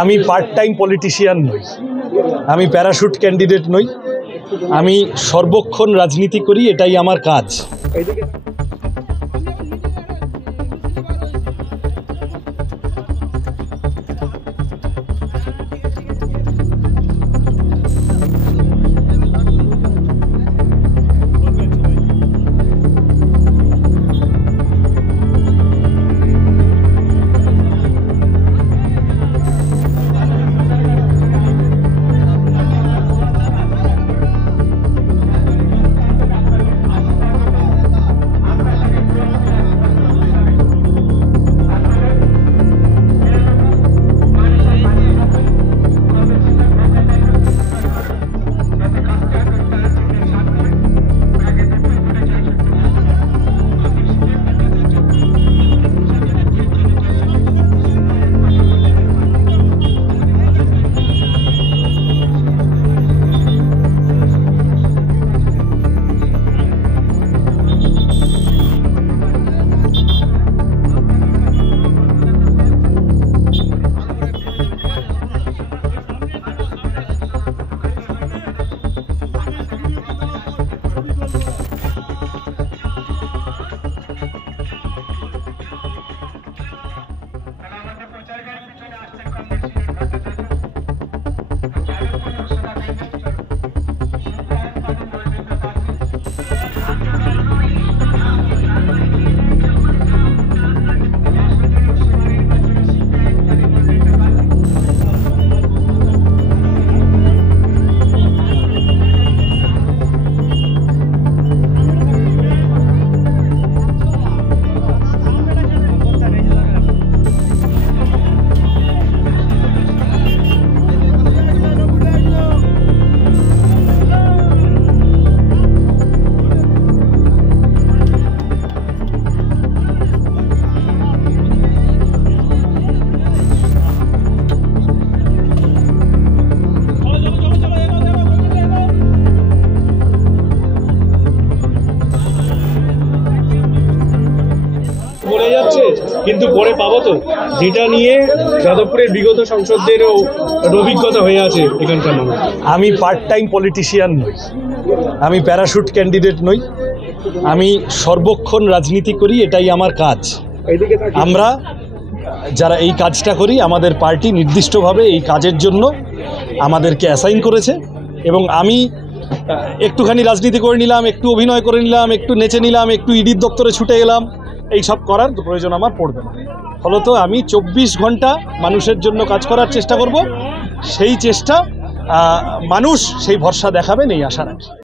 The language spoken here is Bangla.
আমি পার্ট টাইম পলিটিশিয়ান নই, আমি প্যারাশুট ক্যান্ডিডেট নই, আমি সর্বক্ষণ রাজনীতি করি, এটাই আমার কাজ। বলে যাচ্ছে কিন্তু পরে পাবো তো, যেটা নিয়ে যাদবপুরের বিগত সংসদদেরও অভিজ্ঞতা হয়ে আছে এখানকার মানুষ। আমি পার্ট টাইম পলিটিশিয়ান নই, আমি প্যারাশুট ক্যান্ডিডেট নই, আমি সর্বক্ষণ রাজনীতি করি, এটাই আমার কাজ। আমরা যারা এই কাজটা করি, আমাদের পার্টি নির্দিষ্টভাবে এই কাজের জন্য আমাদেরকে অ্যাসাইন করেছে এবং আমি একটুখানি রাজনীতি করে নিলাম, একটু অভিনয় করে নিলাম, একটু নেচে নিলাম, একটু ইডির দপ্তরে ছুটে গেলাম, এই সব করার প্রয়োজন আমার পড়বে না। ফলত আমি 24 ঘন্টা মানুষের জন্য কাজ করার চেষ্টা করব, সেই চেষ্টা মানুষ সেই ভরসা দেখাবেন এই আশা রাখি।